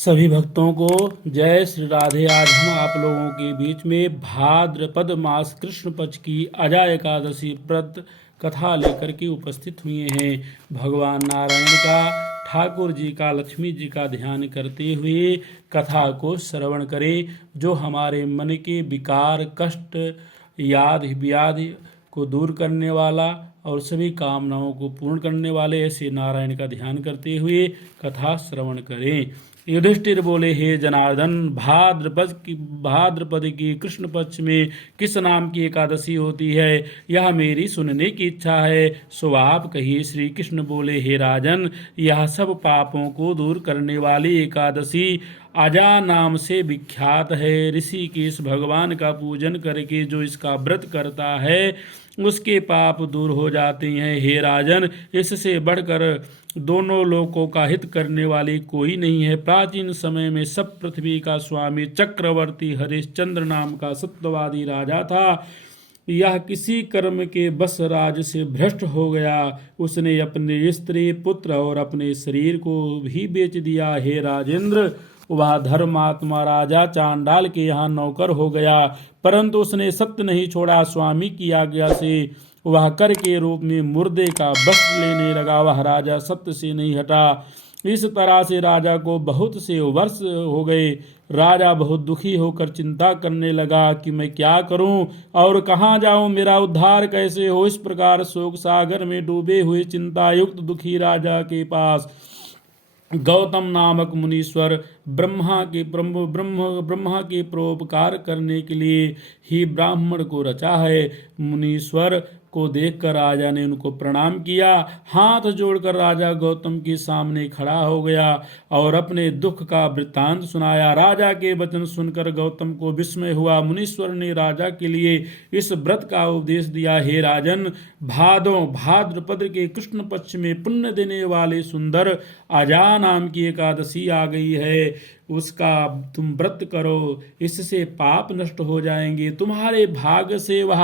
सभी भक्तों को जय श्री राधे। आज हम आप लोगों के बीच में भाद्रपद मास कृष्ण पक्ष की अजा एकादशी व्रत कथा लेकर के उपस्थित हुए हैं। भगवान नारायण का, ठाकुर जी का, लक्ष्मी जी का ध्यान करते हुए कथा को श्रवण करें। जो हमारे मन के विकार, कष्ट, याद व्याधि को दूर करने वाला और सभी कामनाओं को पूर्ण करने वाले ऐसे नारायण का ध्यान करते हुए कथा श्रवण करें। युधिष्ठिर बोले, हे जनार्दन, भाद्रपद की कृष्ण पक्ष में किस नाम की एकादशी होती है, यह मेरी सुनने की इच्छा है, सो आप कहिए। श्री कृष्ण बोले, हे राजन, यह सब पापों को दूर करने वाली एकादशी अजा नाम से विख्यात है। ऋषिकेश भगवान का पूजन करके जो इसका व्रत करता है उसके पाप दूर हो जाते हैं। हे राजन, इससे बढ़कर दोनों लोकों का हित करने वाली कोई नहीं है। प्राचीन समय में सब पृथ्वी का स्वामी चक्रवर्ती हरिश्चंद्र नाम का सत्यवादी राजा था। यह किसी कर्म के बस राज से भ्रष्ट हो गया। उसने अपने स्त्री, पुत्र और अपने शरीर को भी बेच दिया। हे राजेंद्र, वह धर्मात्मा राजा चांडाल के यहाँ नौकर हो गया, परंतु उसने सत्य नहीं छोड़ा। स्वामी की आज्ञा से वह कर के रूप में मुर्दे का वस्त्र लेने लगा। वह राजा सत्य से नहीं हटा। इस तरह से राजा को बहुत से वर्ष हो गए। राजा बहुत दुखी होकर चिंता करने लगा कि मैं क्या करूं और कहां जाऊं, मेरा उद्धार कैसे हो। इस प्रकार शोक सागर में डूबे हुए चिंता युक्त दुखी राजा के पास गौतम नामक मुनीश्वर ब्रह्मा के परोपकार करने के लिए ही ब्राह्मण को रचा है। मुनीश्वर को देखकर राजा ने उनको प्रणाम किया। हाथ जोड़कर राजा गौतम के सामने खड़ा हो गया और अपने दुख का वृत्तांत सुनाया। राजा के वचन सुनकर गौतम को विस्मय हुआ। मुनीश्वर ने राजा के लिए इस व्रत का उपदेश दिया। हे राजन, भाद्रपद के कृष्ण पक्ष में पुण्य देने वाले सुंदर अजा नाम की एकादशी आ गई है। उसका तुम व्रत करो, इससे पाप नष्ट हो जाएंगे। तुम्हारे भाग्य से वह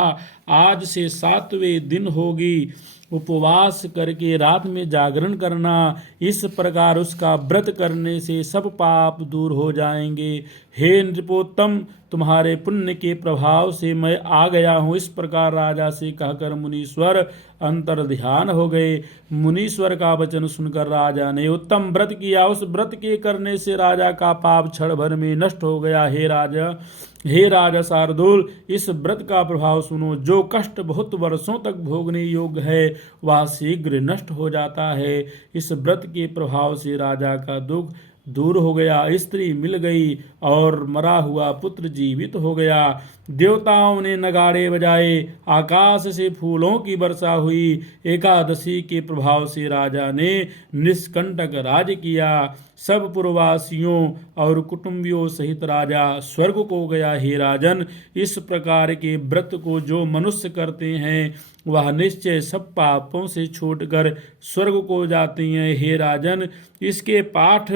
आज से 7वें दिन होगी। उपवास करके रात में जागरण करना। इस प्रकार उसका व्रत करने से सब पाप दूर हो जाएंगे। हे नृपोत्तम, तुम्हारे पुण्य के प्रभाव से मैं आ गया हूँ। इस प्रकार राजा से कहकर मुनीश्वर अंतर ध्यान हो गए। मुनीश्वर का वचन सुनकर राजा ने उत्तम व्रत किया। उस व्रत के करने से राजा का पाप क्षण भर में नष्ट हो गया। हे राजा शार्दूल, इस व्रत का प्रभाव सुनो। जो कष्ट बहुत वर्षों तक भोगने योग्य है वह शीघ्र नष्ट हो जाता है। इस व्रत के प्रभाव से राजा का दुख दूर हो गया, स्त्री मिल गई और मरा हुआ पुत्र जीवित हो गया। देवताओं ने नगाड़े बजाए, आकाश से फूलों की वर्षा हुई। एकादशी के प्रभाव से राजा ने निष्कंटक राज किया। सब पुरवासियों और कुटुंबियों सहित राजा स्वर्ग को गया। हे राजन, इस प्रकार के व्रत को जो मनुष्य करते हैं वह निश्चय सब पापों से छूटकर स्वर्ग को जाते हैं। हे राजन, इसके पाठ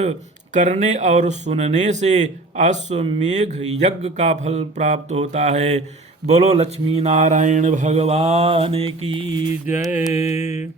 करने और सुनने से अश्वमेघ यज्ञ का फल प्राप्त होता है। बोलो लक्ष्मी नारायण भगवान की जय।